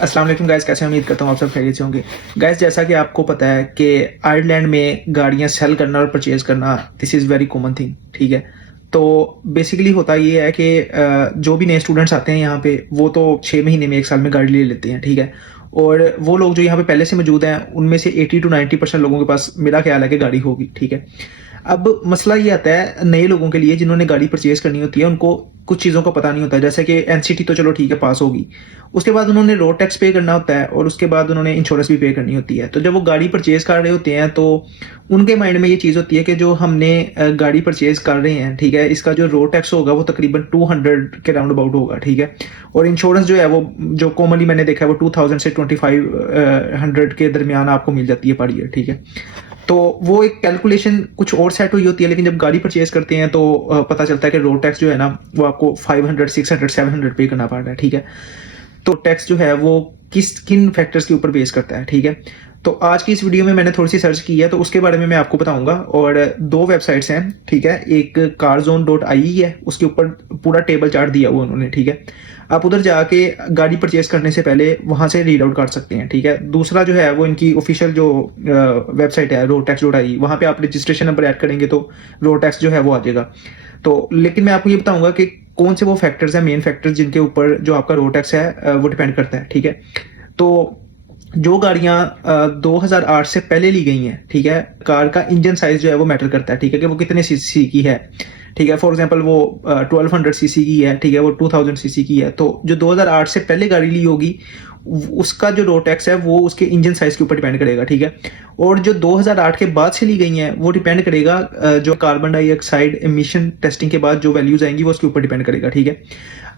अस्सलाम वालेकुम गाइस, कैसे हैं? उम्मीद करता हूँ आप सब खैरियत से होंगे। गाइस, जैसा कि आपको पता है कि आयरलैंड में गाड़ियाँ सेल करना और परचेज़ करना this is very common thing, ठीक है? तो बेसिकली होता ये है कि जो भी नए स्टूडेंट्स आते हैं यहाँ पे, वो तो 6 महीने में 1 साल में गाड़ी ले लेते हैं, ठीक है? और वो लोग जो यहाँ पे पहले से मौजूद हैं, उनमें से 80 टू 90% लोगों के पास मेरा ख्याल है कि गाड़ी होगी, ठीक है? अब मसला ये आता है नए लोगों के लिए जिन्होंने गाड़ी परचेज़ करनी होती है, उनको कुछ चीज़ों का पता नहीं होता है, जैसे कि एनसीटी तो चलो ठीक है पास होगी। उसके बाद उन्होंने रोड टैक्स पे करना होता है और उसके बाद उन्होंने इंश्योरेंस भी पे करनी होती है। तो जब वो गाड़ी परचेज़ कर रहे होते हैं तो उनके माइंड में ये चीज़ होती है कि जो हमने गाड़ी परचेज़ कर रहे हैं, ठीक है? इसका जो रोड टैक्स होगा वो तकरीबन 200 के राउंड अबाउट होगा, ठीक है? और इंश्योरेंस जो है वो जो कॉमनली मैंने देखा है वो 2000 से 2500 के दरमियान आपको मिल जाती है पर ईयर, ठीक है? तो वो एक कैलकुलेशन कुछ और सेट हुई होती है, लेकिन जब गाड़ी परचेज करते हैं तो पता चलता है कि रोड टैक्स जो है ना वो आपको 500 600 700 पे करना पड़ रहा है, ठीक है? तो टैक्स जो है वो किन फैक्टर्स के ऊपर बेस करता है, ठीक है? तो आज की इस वीडियो में मैंने थोड़ी सी सर्च की है, तो उसके बारे में मैं आपको बताऊंगा। और 2 वेबसाइट्स हैं, ठीक है? एक carzone.ie है, उसके ऊपर पूरा टेबल चार्ट दिया हुआ उन्होंने, ठीक है? आप उधर जाके गाड़ी परचेज करने से पहले वहां से रीड आउट कर सकते हैं, ठीक है? दूसरा जो है वो इनकी ऑफिशियल जो वेबसाइट है roadtax.ie, वहां पे आप रजिस्ट्रेशन नंबर ऐड करेंगे तो रोड टैक्स जो है वो आ जाएगा। तो लेकिन मैं आपको ये बताऊंगा कि कौन से वो फैक्टर्स हैं, मेन फैक्टर्स जिनके ऊपर जो आपका रोड टैक्स है वो डिपेंड करता है, ठीक है? तो जो गाड़ियां 2008 से पहले ली गई हैं, ठीक है? कार का इंजन साइज जो है वो मैटर करता है, ठीक है? कि वो कितने सीसी की है, ठीक है? फॉर एग्जांपल वो 1200 सीसी की है, ठीक है? वो 2000 सीसी की है, तो जो 2008 से पहले गाड़ी ली होगी उसका जो रोड टैक्स है वो उसके इंजन साइज के ऊपर डिपेंड करेगा, ठीक है? और जो 2008 के बाद से ली गई हैं वो डिपेंड करेगा जो कार्बन डाइऑक्साइड एमिशन टेस्टिंग के बाद जो वैल्यूज आएंगी वो उसके ऊपर डिपेंड करेगा, ठीक है?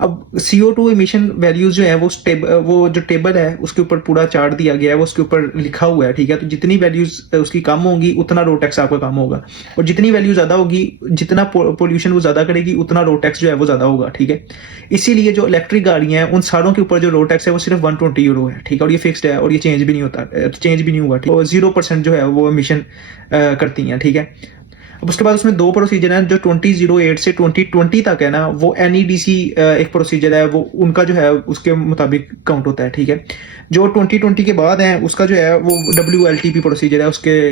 अब CO2 एमिशन वैल्यूज जो है वो जो टेबल है उसके ऊपर पूरा चार्ट दिया गया है, वो उसके ऊपर लिखा हुआ है, ठीक है? तो जितनी वैल्यूज उसकी कम होगी उतना रोड टैक्स आपका कम होगा, और जितनी वैल्यू ज्यादा होगी, जितना पोल्यूशन वो ज्यादा करेगी उतना रोड टैक्स जो है वो ज्यादा होगा, ठीक है? इसीलिए जो इलेक्ट्रिक गाड़ियां हैं उन सारों के ऊपर जो रोड टैक्स है वो सिर्फ 120 यूरो है, ठीक है? और ये फिक्स्ड है और ये चेंज भी नहीं होता, चेंज भी नहीं हुआ, ठीक है? 0% जो है वो एमिशन करती हैं, ठीक है? अब उसके बाद उसमें 2 प्रोसीजर हैं जो 2008 से 2020 तक है ना, वो NEDC एक प्रोसीजर है, वो उनका जो है उसके मुताबिक काउंट होता है, ठीक है? जो 2020 के बाद है उसका जो है वो WLTP प्रोसीजर है,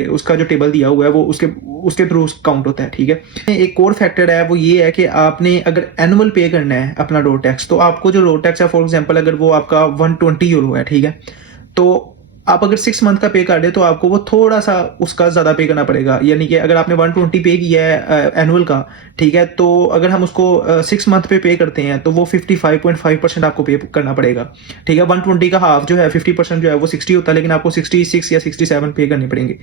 उसका जो टेबल दिया हुआ है वो उसके थ्रू काउंट होता है, ठीक है? एक और फैक्टर है वो ये है कि आपने अगर एनुअल पे करना है अपना रोड टैक्स, तो आपको जो रोड टैक्स है फॉर एग्जाम्पल अगर वो आपका 120 यूरो है, ठीक है? तो आप अगर 6 मंथ का पे कर दे तो आपको वो थोड़ा सा उसका ज्यादा पे करना पड़ेगा, यानी कि अगर आपने 120 पे किया है एनुअल का, ठीक है? तो अगर हम उसको 6 मंथ पे करते हैं तो वो 55.5% आपको पे करना पड़ेगा, ठीक है? 120 का हाफ जो है 50% जो है वो 60 होता है, लेकिन आपको 66 या 67 पे करने पड़ेंगे,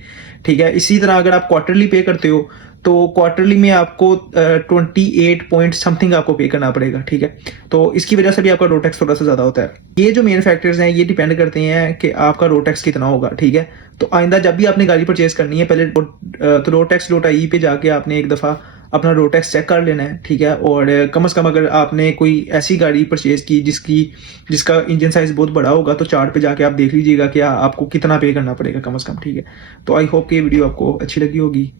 ठीक है? इसी तरह अगर आप क्वार्टरली पे करते हो तो क्वार्टरली में आपको 28 पॉइंट समथिंग आपको पे करना पड़ेगा, ठीक है? तो इसकी वजह से भी आपका रोड टैक्स थोड़ा सा ज्यादा होता है। ये जो मेन फैक्टर्स हैं ये डिपेंड करते हैं कि आपका रोड टैक्स कितना होगा, ठीक है? तो आइंदा जब भी आपने गाड़ी परचेज करनी है पहले तो roadtax.ie पे जाके आपने एक दफा अपना रोड टैक्स चेक कर लेना है, ठीक है? और कम से कम अगर आपने कोई ऐसी गाड़ी परचेज की जिसका इंजन साइज बहुत बड़ा होगा तो चार्ट पे जाके आप देख लीजिएगा कि आपको कितना पे करना पड़ेगा कम से कम, ठीक है? तो आई होप कि ये वीडियो आपको अच्छी लगी होगी।